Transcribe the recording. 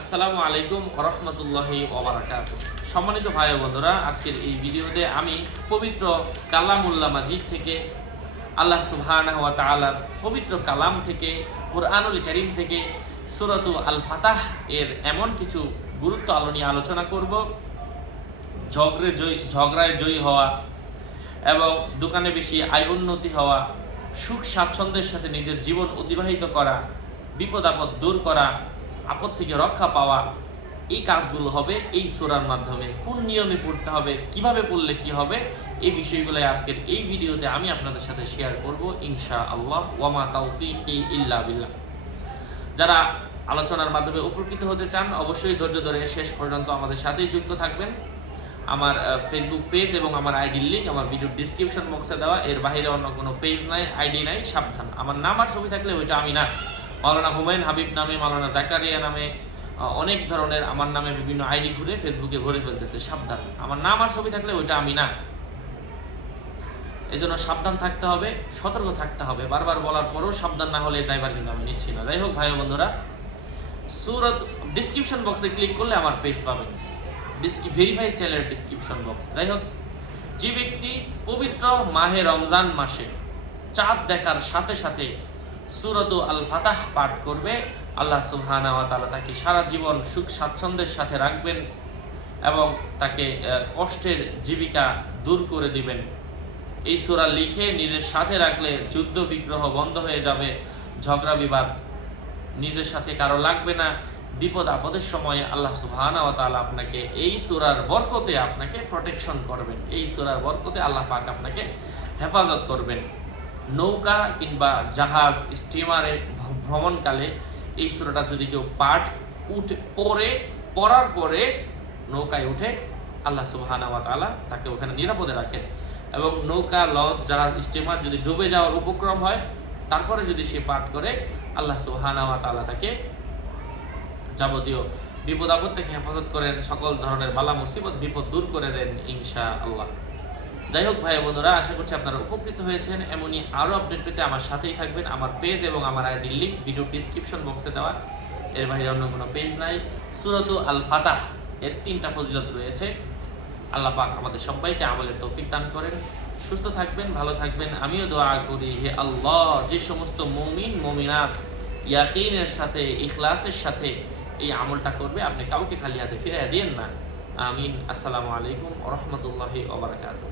আসসালামু আলাইকুম রহমতুল্লাহি ওবরাকাত সম্মানিত ভাই বন্ধুরা, আজকের এই ভিডিওতে আমি পবিত্র কালামুল্লাহ মাজিদ থেকে, আল্লাহ তাআলার পবিত্র কালাম থেকে, কোরআনুল কারীম থেকে, সূরাতু আল ফাতাহ এর এমন কিছু গুরুত্ব আলো নিয়ে আলোচনা করব। ঝগড়ে জয়ী, ঝগড়ায় জয়ী হওয়া এবং দোকানে বেশি আয় উন্নতি হওয়া সুখ স্বাচ্ছন্দ্যের সাথে নিজের জীবন অতিবাহিত করা বিপদ আপদ দূর করা আপদ থেকে রক্ষা পাওয়া, এই কাজগুলো হবে, এই সোরার মাধ্যমে। কোন নিয়মে পড়তে হবে, কীভাবে পড়লে কি হবে, এই বিষয়গুলো আজকের এই ভিডিওতে আমি আপনাদের সাথে শেয়ার করব ইনশা আল্লাহ ওয়ামা তাওফিক ইল্লা বিল্লাহ। যারা আলোচনার মাধ্যমে উপকৃত হতে চান, অবশ্যই ধৈর্য ধরে শেষ পর্যন্ত আমাদের সাথেই যুক্ত থাকবেন। আমার ফেসবুক পেজ এবং আমার আইডির লিঙ্ক আমার ভিডিও ডিসক্রিপশন বক্সে দেওয়া। এর বাইরে অন্য কোনো পেজ নাই আইডি নাই, সাবধান। আমার নাম আর ছবি থাকলে ওইটা আমি না। মাওলানা হুমায়ুন হাবিব নামে, মাওলানা জাকারিয়া নামে অনেক ধরনের আমার নামে বিভিন্ন আইডি ঘুরে ফেসবুকে ভরে ফেলতেছে, সাবধান। আমার নাম আর ছবি থাকলে ওইটা আমি না। এই জন্য সাবধান থাকতে হবে, সতর্ক থাকতে হবে। বারবার বলার পরেও সাবধান না হলে ড্রাইভার কিন্তু আমি নিচ্ছি না। যাই হোক ভাই বন্ধুরা, সুরত ডিসক্রিপশন বক্সে ক্লিক করলে আমার পেজ পাবেন। ভেরিফাই চ্যানেলের ডিসক্রিপশন বক্স যাই হোক, যে ব্যক্তি পবিত্র মাহে রমজান মাসে চাঁদ দেখার সাথে সাথে সুরত আল ফাতাহ পাঠ করবে। আল্লাহ সুবহানা ওয়া তাআলা তাকে সারা জীবন সুখ স্বাচ্ছন্দ্যের সাথে রাখবেন এবং তাকে কষ্টের জীবিকা দূর করে দিবেন। এই সূরা লিখে নিজের সাথে রাখলে যুদ্ধ বিগ্রহ বন্ধ হয়ে যাবে, ঝগড়া বিবাদ নিজের সাথে কারও লাগবে না। বিপদ আপদের সময় আল্লাহ সুবহানা তাআলা আপনাকে এই সূরার বরকতে আপনাকে প্রোটেকশন করবেন। এই সূরার বরকতে আল্লাহ পাক আপনাকে হেফাজত করবেন। নৌকা কিংবা জাহাজ স্টিমারে ভ্রমণকালে এই সূরাটা যদি কেউ পাঠ উঠে, পড়ে, পড়ার পরে নৌকায় উঠে আল্লাহ সুবহানা ওয়া তাকে ওখানে নিরাপদে রাখেন। এবং নৌকা, লঞ্চ, জাহাজ স্টিমার যদি ডুবে যাওয়ার উপক্রম হয়, তারপরে যদি সে পাঠ করে, আল্লাহ সুবহানা ওয়া তাআলা তাকে যাবতীয় বিপদ আপদ থেকে হেফাজত করেন, সকল ধরনের বালা মুসিবত বিপদ দূর করে দেন ইনশা আল্লাহ যাই হোক ভাই বন্ধুরা আশা করছি আপনারা উপকৃত হয়েছেন। এমনই আরও আপডেট পেতে আমার সাথেই থাকবেন। আমার পেজ এবং আমার আইডি লিঙ্ক ভিডিও ডিসক্রিপশন বক্সে দেওয়া। এর বাইরে অন্য কোনো পেজ নাই। সুরত আল ফাতাহ এর তিনটা ফজিলত রয়েছে। আল্লাহ পাক আমাদের সবাইকে আমলের তৌফিক দান করেন। সুস্থ থাকবেন, ভালো থাকবেন। আমিও দোয়া করি হে আল্লাহ, যে সমস্ত মুমিন, মুমিনাত ইয়াকিনের সাথে, ইখলাসের সাথে এই আমলটা করবে, আপনি কাউকে খালি হাতে ফিরিয়ে দিয়েন না। আমিন। আসসালামু আলাইকুম রহমতুল্লাহি ওবরাকাতুহ